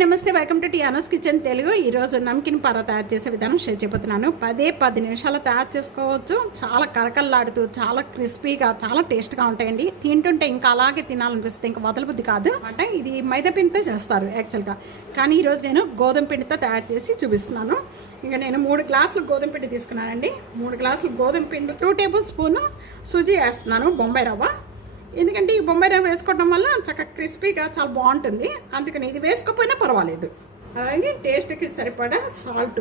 నమస్తే welcome to టియానోస్ kitchen Telugu ఈరోజు నమ్కిన్ పర తయారు చేసే విధానం షేర్ చేయబోతున్నాను పదే పది నిమిషాలు తయారు చేసుకోవచ్చు. చాలా కరకల్లాడుతూ చాలా క్రిస్పీగా చాలా టేస్ట్గా ఉంటాయండి. తింటుంటే ఇంకా అలాగే తినాలనిపిస్తుంది. ఇంకా వదలబుద్ధి కాదు. అంటే ఇది మైదా పిండితో చేస్తారు యాక్చువల్గా కానీ ఈరోజు నేను గోధుమ పిండితో తయారు చేసి చూపిస్తున్నాను. ఇంకా నేను మూడు గ్లాసులు గోధుమ పిండి తీసుకున్నానండి. మూడు గ్లాసులు గోధుమ పిండి టూ టేబుల్ స్పూను సుజీ వేస్తున్నాను బొంబాయి రవ్వ. ఎందుకంటే ఈ బొంబాయి రవ్వ వేసుకోవడం వల్ల చక్కగా క్రిస్పీగా చాలా బాగుంటుంది. అందుకని ఇది వేసుకోకపోయినా పర్వాలేదు. అలాగే టేస్ట్కి సరిపడా సాల్ట్.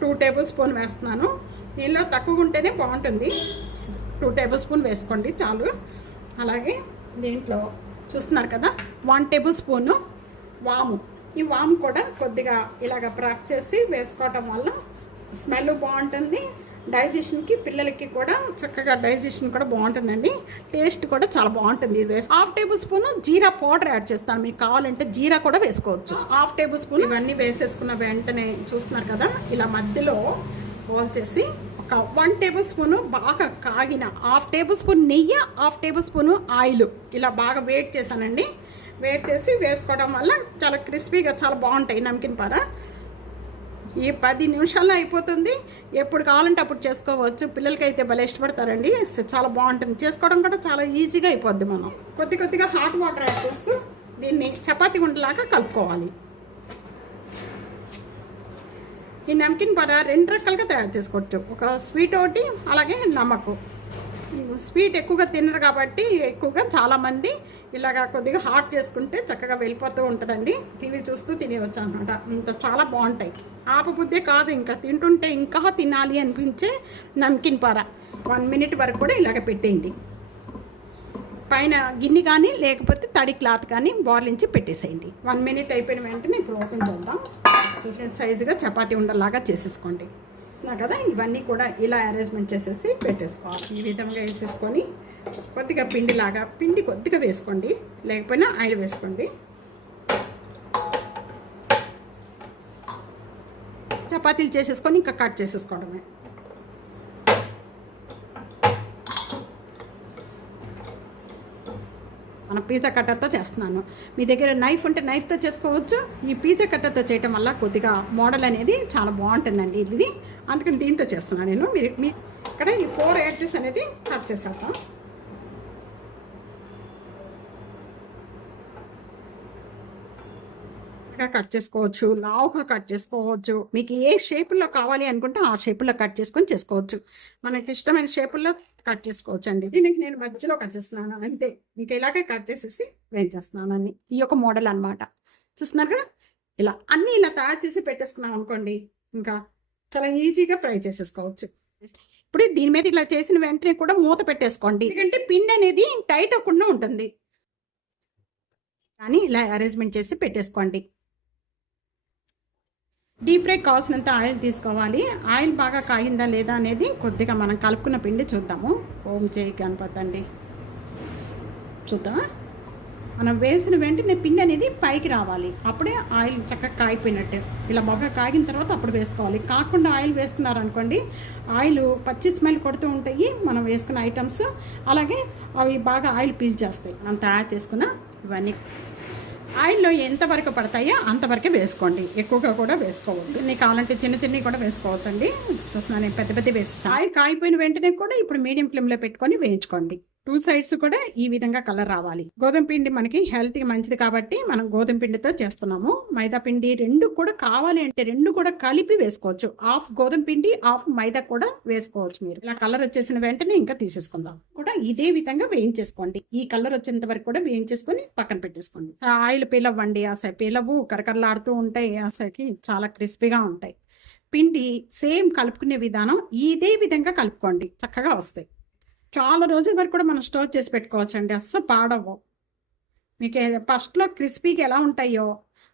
టూ టేబుల్ స్పూన్ వేస్తున్నాను. దీనిలో తక్కువ ఉంటేనే బాగుంటుంది. టూ టేబుల్ స్పూన్ వేసుకోండి చాలు. అలాగే దీంట్లో చూస్తున్నారు కదా వన్ టేబుల్ స్పూను వాము. ఈ వాము కూడా కొద్దిగా ఇలాగ బ్రష్ చేసి వేసుకోవటం వల్ల స్మెల్ బాగుంటుంది. డైజెషన్కి పిల్లలకి కూడా చక్కగా డైజెషన్ కూడా బాగుంటుందండి. టేస్ట్ కూడా చాలా బాగుంటుంది. ఇది వేసి half tablespoon jeera powder add చేస్తాను. మీకు కావాలంటే జీరా కూడా వేసుకోవచ్చు. హాఫ్ టేబుల్ స్పూన్ ఇవన్నీ వేసేసుకున్న వెంటనే చూస్తున్నారు కదా ఇలా మధ్యలో పోల్చేసి ఒక వన్ టేబుల్ స్పూన్ బాగా కాగిన హాఫ్ టేబుల్ స్పూన్ నెయ్యి హాఫ్ టేబుల్ స్పూన్ ఆయిల్. ఇలా బాగా వేట్ చేశానండి. వేట్ చేసి వేసుకోవడం వల్ల చాలా క్రిస్పీగా చాలా బాగుంటాయి. నమ్కిన్ పార. ఈ పది నిమిషాల్లో అయిపోతుంది. ఎప్పుడు కావాలంటే అప్పుడు చేసుకోవచ్చు. పిల్లలకి అయితే భలే ఇష్టపడతారండి. సో చాలా బాగుంటుంది. చేసుకోవడం కూడా చాలా ఈజీగా అయిపోద్ది మనం. కొద్ది కొద్దిగా హాట్ వాటర్ యాడ్ చేస్తూ దీన్ని చపాతి గుండలాగా కలుపుకోవాలి. ఈ నమ్కిన్ బర రెండు రకాలుగా తయారు చేసుకోవచ్చు. ఒక స్వీట్ ఒకటి అలాగే నమ్మకు. స్వీట్ ఎక్కువగా తినరు కాబట్టి ఎక్కువగా చాలామంది ఇలాగా కొద్దిగా హాట్ చేసుకుంటే చక్కగా వెళ్ళిపోతూ ఉంటుందండి. టీవీ చూస్తూ తినేవచ్చు అనమాట ఇంత చాలా బాగుంటాయి. ఆపబుద్ధే కాదు ఇంకా. తింటుంటే ఇంకా తినాలి అనిపించే నమ్కిన్ పార. వన్ మినిట్ వరకు కూడా ఇలాగ పెట్టేయండి. పైన గిన్నె కానీ లేకపోతే తడి క్లాత్ కానీ బోర్లించి పెట్టేసేయండి. వన్ మినిట్ అయిపోయిన వెంటనే ఇప్పుడు ఓపెన్ చేద్దాం. చూసిన సైజుగా చపాతీ ఉండలాగా చేసేసుకోండి. చూస్తున్నా కదా ఇవన్నీ కూడా ఇలా అరేంజ్మెంట్ చేసేసి పెట్టేసుకోవాలి. ఈ విధంగా వేసేసుకొని కొద్దిగా పిండిలాగా పిండి కొద్దిగా వేసుకోండి లేకపోయినా ఆయిల్ వేసుకోండి. చపాతీలు చేసేసుకొని ఇంకా కట్ చేసేసుకోవడమే. మన పిజ్జా కట్టర్తో చేస్తున్నాను. మీ దగ్గర నైఫ్ ఉంటే నైఫ్తో చేసుకోవచ్చు. ఈ పిజ్జా కట్టర్తో చేయటం వల్ల కొద్దిగా మోడల్ అనేది చాలా బాగుంటుందండి ఇది. అందుకని దీంతో చేస్తున్నాను నేను. మీరు మీ ఇక్కడ ఈ ఫోర్ ఎడ్జెస్ అనేది కట్ చేసేద్దాం. కట్ చేసుకోవచ్చు లావుగా కట్ చేసుకోవచ్చు. మీకు ఏ షేపుల్లో కావాలి అనుకుంటే ఆ షేపుల్లో కట్ చేసుకొని చేసుకోవచ్చు. మనకి ఇష్టమైన షేపుల్లో కట్ చేసుకోవచ్చు అండి దీనికి నేను మధ్యలో కట్ చేస్తున్నాను. అంతే. ఇంకా ఇలాగే కట్ చేసేసి వేయించేస్తున్నాను అన్ని. ఈ యొక్క మోడల్ అన్నమాట. చూస్తున్నారుగా ఇలా అన్నీ ఇలా తయారు చేసి పెట్టేసుకున్నాం అనుకోండి ఇంకా చాలా ఈజీగా ఫ్రై చేసేసుకోవచ్చు. ఇప్పుడు దీని మీద ఇలా చేసిన వెంటనే కూడా మూత పెట్టేసుకోండి. ఎందుకంటే పిండి అనేది టైట్ అవ్వకుండా ఉంటుంది. కానీ ఇలా అరేంజ్మెంట్ చేసి పెట్టేసుకోండి. డీప్ ఫ్రై కావాల్సినంత ఆయిల్ తీసుకోవాలి. ఆయిల్ బాగా కాగిందా లేదా అనేది కొద్దిగా మనం కలుపుకున్న పిండి చూద్దాము. ఓం చేయి కనపడండి చూద్దా మనం వేసిన వెంటనే పిండి అనేది పైకి రావాలి. అప్పుడే ఆయిల్ చక్కగా కాగిపోయినట్టు. ఇలా బాగా కాగిన తర్వాత అప్పుడు వేసుకోవాలి. కాకుండా ఆయిల్ వేసుకున్నారనుకోండి ఆయిల్ పచ్చి స్మెల్ కొడుతూ ఉంటాయి. మనం వేసుకున్న ఐటమ్స్ అలాగే అవి బాగా ఆయిల్ పీల్చేస్తాయి మనం తయారు చేసుకున్న ఇవన్నీ. ఆయిల్లో ఎంతవరకు పడతాయో అంతవరకే వేసుకోండి. ఎక్కువగా కూడా వేసుకోవద్దు. చిన్ని కావాలంటే చిన్న చిన్నవి కూడా వేసుకోవచ్చండి. చూస్తున్నాను నేను పెద్ద పెద్ద వేసి ఆయిల్ కాయిపోయిన వెంటనే కూడా ఇప్పుడు మీడియం ఫ్లేమ్లో పెట్టుకొని వేయించుకోండి. టూ సైడ్స్ కూడా ఈ విధంగా కలర్ రావాలి. గోధుమ పిండి మనకి హెల్త్కి మంచిది కాబట్టి మనం గోధుమ పిండితో చేస్తున్నాము. మైదా పిండి రెండు కూడా కావాలి అంటే రెండు కూడా కలిపి వేసుకోవచ్చు. హాఫ్ గోధుమ పిండి హాఫ్ మైదా కూడా వేసుకోవచ్చు మీరు. ఇలా కలర్ వచ్చేసిన వెంటనే ఇంకా తీసేసుకుందాం. కూడా ఇదే విధంగా వేయించేసుకోండి. ఈ కలర్ వచ్చేంత వరకు కూడా వేయించేసుకొని పక్కన పెట్టేసుకోండి. ఆయిల్ పిలవ్వండి అసలు పిలవు కరకరలాడుతూ ఉంటాయి. అసలుకి చాలా క్రిస్పీగా ఉంటాయి. పిండి సేమ్ కలుపుకునే విధానం ఇదే విధంగా కలుపుకోండి. చక్కగా వస్తాయి. చాలా రోజుల వరకు కూడా మనం స్టోర్ చేసి పెట్టుకోవచ్చు అండి అస్సలు పాడవు మీకు ఫస్ట్లో క్రిస్పీగా ఎలా ఉంటాయో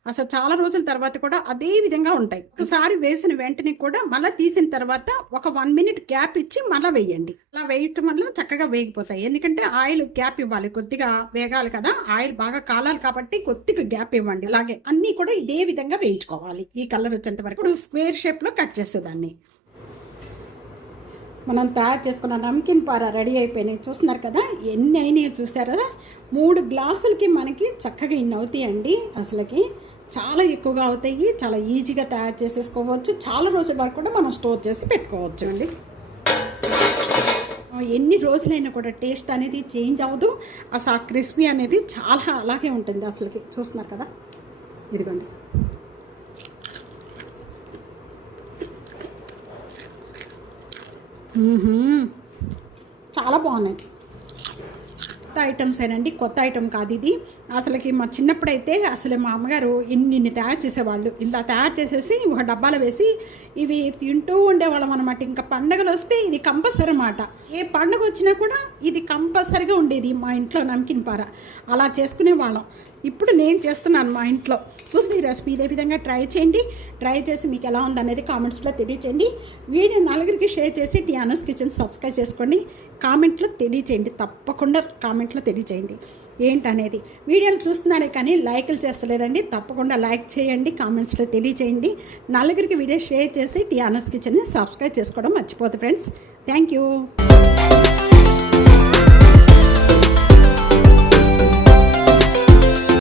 అసలు చాలా రోజుల తర్వాత కూడా అదే విధంగా ఉంటాయి. ఒకసారి వేసిన వెంటనే కూడా మళ్ళీ తీసిన తర్వాత ఒక వన్ మినిట్ గ్యాప్ ఇచ్చి మళ్ళీ వేయండి. అలా వేయటం వల్ల చక్కగా వేగిపోతాయి. ఎందుకంటే ఆయిల్ గ్యాప్ ఇవ్వాలి. కొద్దిగా వేగాలి కదా ఆయిల్ బాగా కాలాలి కాబట్టి కొద్దిగా గ్యాప్ ఇవ్వండి. అలాగే అన్నీ కూడా ఇదే విధంగా వేయించుకోవాలి. ఈ కలర్ వచ్చేంత వరకు. ఇప్పుడు స్క్వేర్ షేప్లో కట్ చేసేదాన్ని. మనం తయారు చేసుకున్న నమ్కిన్ పార రెడీ అయిపోయినాయి. చూస్తున్నారు కదా ఎన్ని అయినాయి చూసారా మూడు గ్లాసులకి మనకి చక్కగా ఇన్ని అవుతాయండి అసలుకి. చాలా ఎక్కువగా అవుతాయి చాలా ఈజీగా తయారు చేసేసుకోవచ్చు. చాలా రోజుల వరకు కూడా మనం స్టోర్ చేసి పెట్టుకోవచ్చు అండి. ఎన్ని రోజులైనా కూడా టేస్ట్ అనేది చేంజ్ అవ్వదు. అసలు ఆ క్రిస్పీ అనేది చాలా అలాగే ఉంటుంది అసలుకి. చూస్తున్నారు కదా? ఇదిగోండి. చాలా బాగున్నాయి. కొత్త ఐటమ్స్ ఏనండి కొత్త ఐటమ్ కాదు ఇది. అసలుకి మా చిన్నప్పుడైతే అసలు మా అమ్మగారు ఇన్ని ఇన్ని తయారు చేసేవాళ్ళు. ఇలా తయారు చేసేసి ఒక డబ్బాలో వేసి ఇవి తింటూ ఉండేవాళ్ళం అనమాట ఇంకా పండగలు వస్తే ఇది కంపల్సరీ అనమాట ఏ పండుగ వచ్చినా కూడా ఇది కంపల్సరీగా ఉండేది మా ఇంట్లో నమ్కిన్ పార. అలా చేసుకునే వాళ్ళం ఇప్పుడు నేను చేస్తున్నాను మా ఇంట్లో. చూసి ఈ రెసిపీ ఇదే విధంగా ట్రై చేయండి. ట్రై చేసి మీకు ఎలా ఉందనేది కామెంట్స్లో తెలియచేయండి. వీడియో నలుగురికి షేర్ చేసి టియానస్ కిచెన్ సబ్స్క్రైబ్ చేసుకోండి. కామెంట్లో తెలియచేయండి. తప్పకుండా కామెంట్లో తెలియచేయండి. ఏంటనేది. వీడియోలు చూస్తున్నారే కానీ లైక్లు చేస్తలేదండి. తప్పకుండా లైక్ చేయండి కామెంట్స్లో తెలియచేయండి. నలుగురికి వీడియో షేర్ చేసి టియానస్ కిచెన్ని సబ్స్క్రైబ్ చేసుకోవడం మర్చిపోదు ఫ్రెండ్స్. Thank you.